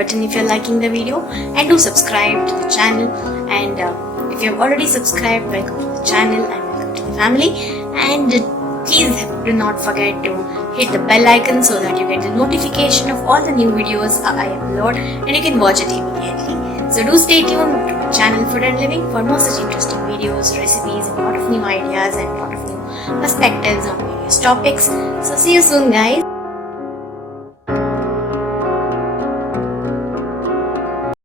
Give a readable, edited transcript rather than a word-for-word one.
button if you're liking the video, and do subscribe to the channel. And if you have already subscribed, welcome to the channel and welcome to the family. And please do not forget to hit the bell icon so that you get the notification of all the new videos I upload and you can watch it immediately. So do stay tuned to the channel Food and Living for more such interesting videos, recipes, and a lot of new ideas and a lot of new perspectives on various topics. So see you soon, guys.